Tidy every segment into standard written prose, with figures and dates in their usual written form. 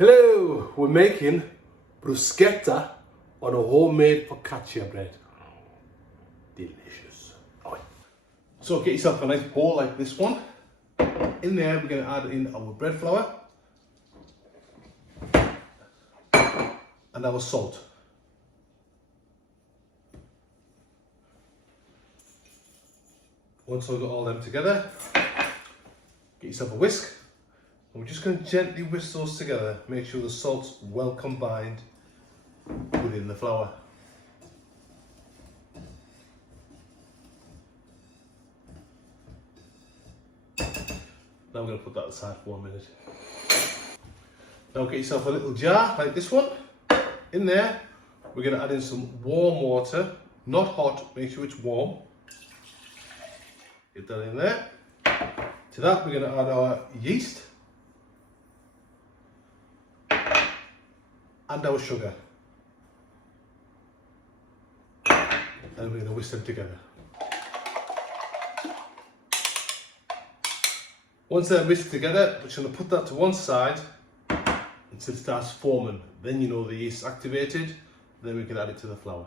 Hello, we're making bruschetta on a homemade focaccia bread. Delicious. Oh. So get yourself a nice bowl like this one. In there we're going to add in our bread flour and our salt. Once I've got all them together, get yourself a whisk. And we're just going to gently whisk those together, make sure the salt's well combined within the flour. Now I'm going to put that aside for 1 minute. Now get yourself a little jar like this one. In there, we're going to add in some warm water, not hot, make sure it's warm. Get that in there. To that, we're going to add our yeast and our sugar. And we're going to whisk them together. Once they're whisked together, we're just going to put that to one side until it starts foaming. Then you know the yeast activated, then we can add it to the flour.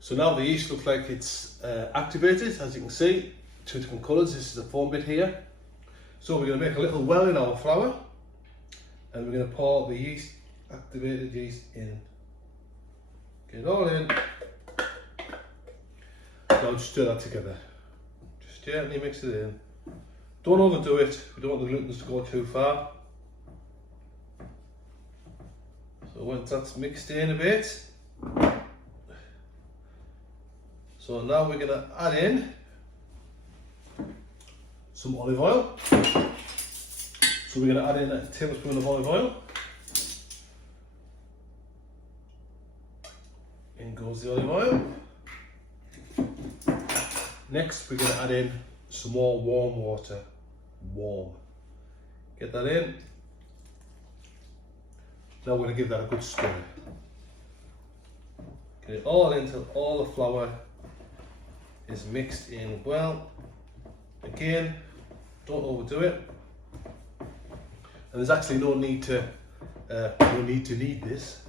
So now the yeast looks like it's activated, as you can see, two different colours. This is the foam bit here. So we're going to make a little well in our flour and we're going to pour the yeast, activated yeast in. Get it all in. Now just stir that together. Just gently mix it in. Don't overdo it, we don't want the glutens to go too far. So once that's mixed in a bit, so now we're going to add in some olive oil. So we're going to add in a tablespoon of olive oil. In goes the olive oil. Next we're going to add in some more warm water. Warm. Get that in. Now we're going to give that a good stir. Get it all in until all the flour is mixed in well. Again, don't overdo it. And there's actually no need to knead this.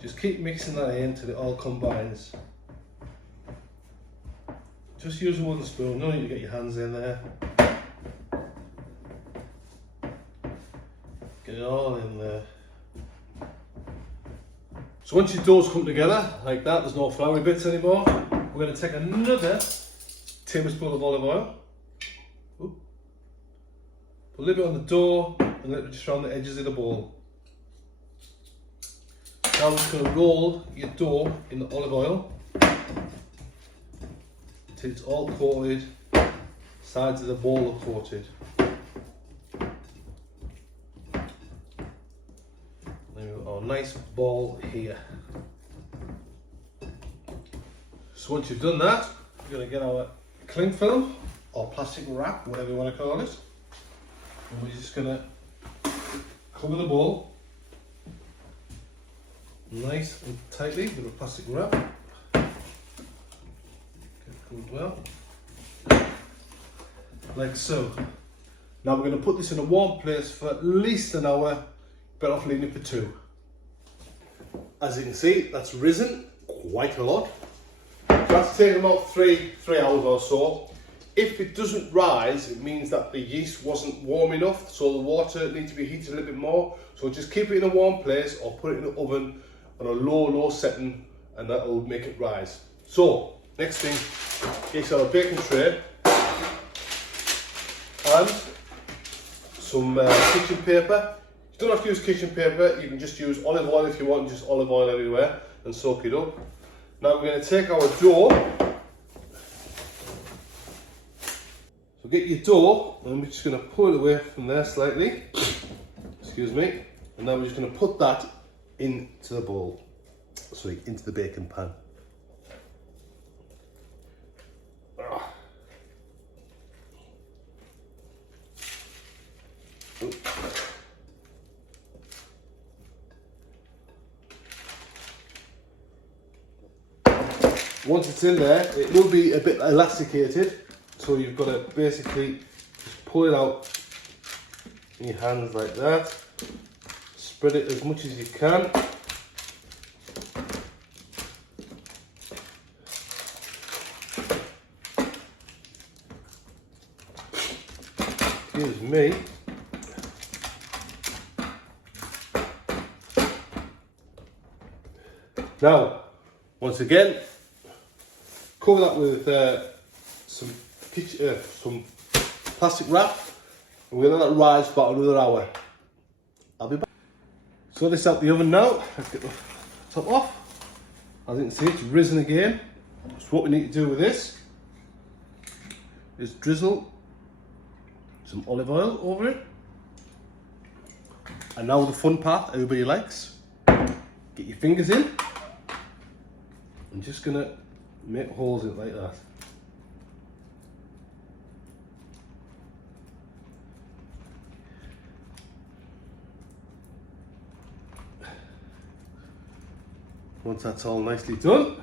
Just keep mixing that in until it all combines. Just use a wooden spoon, no need to get your hands in there. Get it all in there. So once your dough's come together, like that, there's no floury bits anymore, we're going to take another tablespoon of olive oil. Ooh. Put a little bit on the dough and a little bit just around the edges of the bowl. Now we're just going to roll your dough in the olive oil until it's all coated, sides of the bowl are coated. There we go, our nice ball here. So once you've done that, we're going to get our cling film or plastic wrap, whatever you want to call it. And we're just going to cover the bowl nice and tightly with a plastic wrap. Get it well, like so. Now we're going to put this in a warm place for at least an hour, better off leaving it for 2. As you can see, that's risen quite a lot. That's taken about 3 hours or so. If it doesn't rise, it means that the yeast wasn't warm enough, so the water needs to be heated a little bit more. So just keep it in a warm place or put it in the oven on a low setting, and that will make it rise. So next thing, get yourself a baking tray and some kitchen paper. You don't have to use kitchen paper, you can just use olive oil if you want, just olive oil everywhere and soak it up. Now we're going to take our dough. So get your dough, and we're just going to pull it away from there slightly. Excuse me. And now we're just going to put that into the bowl. Sorry, into the baking pan. Once it's in there, it will be a bit elasticated, so you've got to basically just pull it out in your hands like that. Spread it as much as you can. Excuse me. Now, once again, cover that with some plastic wrap, and we're going to let that rise for about another hour. I'll be back. So this out the oven now. Let's get the top off. As you can see, it's risen again. So what we need to do with this is drizzle some olive oil over it. And now the fun part everybody likes. Get your fingers in. I'm just going to make holes in it like that. Once that's all nicely done,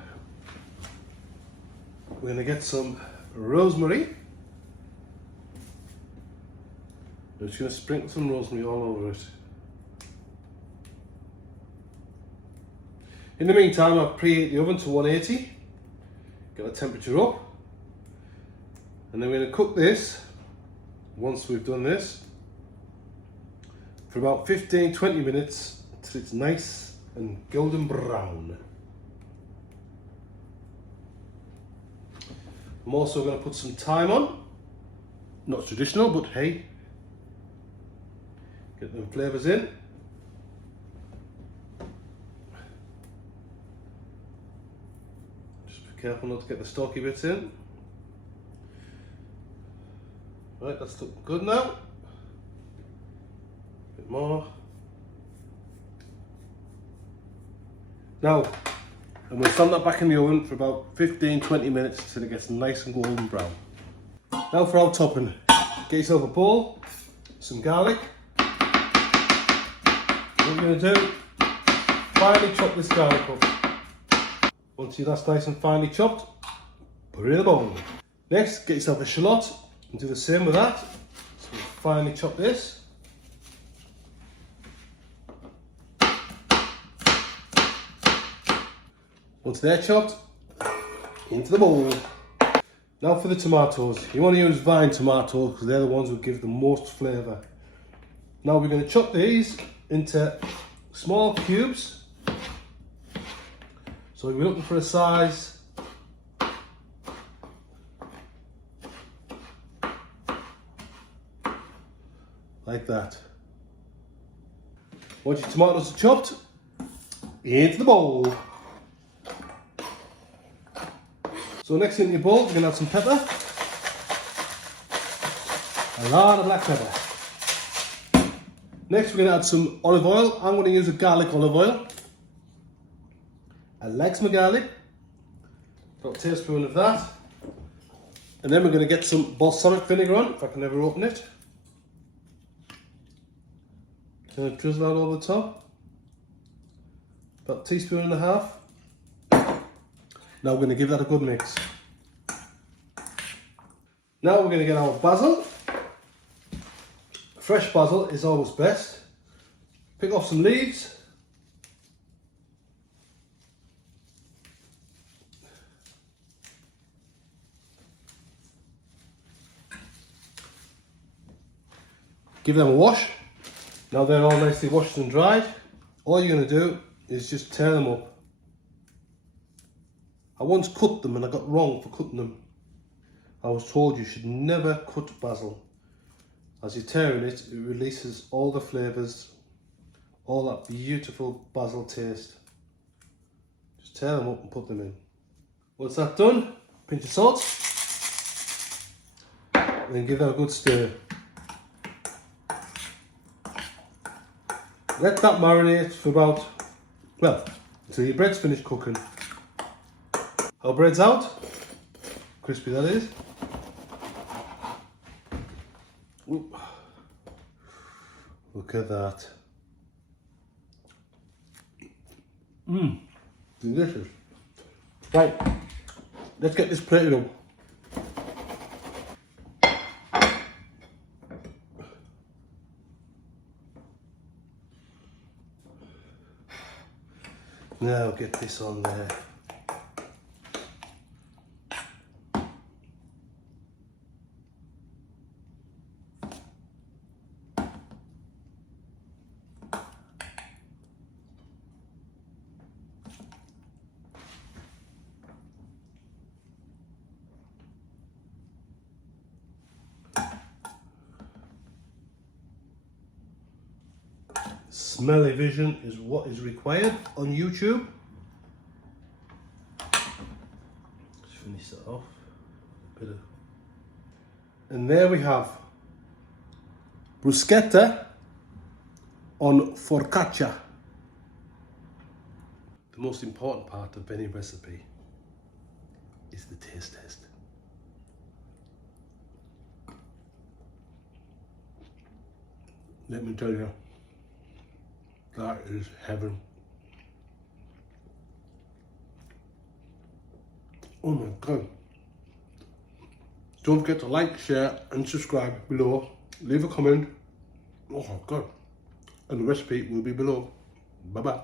we're going to get some rosemary. I'm just going to sprinkle some rosemary all over it. In the meantime, I've preheated the oven to 180, get the temperature up, and then we're going to cook this, once we've done this, for about 15-20 minutes until it's nice and golden brown. I'm also going to put some thyme on, not traditional, but hey, get them flavours in. Careful not to get the stalky bits in. Right, that's looking good now. A bit more. Now, I'm going to stand that back in the oven for about 15-20 minutes until it gets nice and golden brown. Now for our topping. Get yourself a bowl, some garlic. What you're going to do, finely chop this garlic up. Once that's nice and finely chopped, put it in the bowl. Next, get yourself a shallot and do the same with that. So finely chop this. Once they're chopped, into the bowl. Now for the tomatoes. You want to use vine tomatoes because they're the ones who give the most flavour. Now we're going to chop these into small cubes. So we're looking for a size like that. Once your tomatoes are chopped, into the bowl. So next in your bowl, we're going to add some pepper. A lot of black pepper. Next we're going to add some olive oil. I'm going to use a garlic olive oil. I like my garlic, about a tablespoon of that. And then we're going to get some balsamic vinegar on, if I can ever open it. Going to drizzle that over the top. About a teaspoon and a half. Now we're going to give that a good mix. Now we're going to get our basil. Fresh basil is always best. Pick off some leaves. Give them a wash. Now they're all nicely washed and dried. All you're going to do is just tear them up. I once cut them and I got wrong for cutting them. I was told you should never cut basil. As you're tearing it, it releases all the flavours, all that beautiful basil taste. Just tear them up and put them in. Once that's done, pinch of salt, and then give that a good stir. Let that marinate for about, well, until your bread's finished cooking. Our bread's out, crispy that is. Oop. Look at that. Delicious. Right, let's get this plated up. Now get this on there. Smelly vision is what is required on YouTube. Let's finish that off. And there we have bruschetta on focaccia. The most important part of any recipe is the taste test. Let me tell you, that is heaven. Oh my God. Don't forget to like, share and subscribe below. Leave a comment. Oh my God. And the recipe will be below. Bye bye.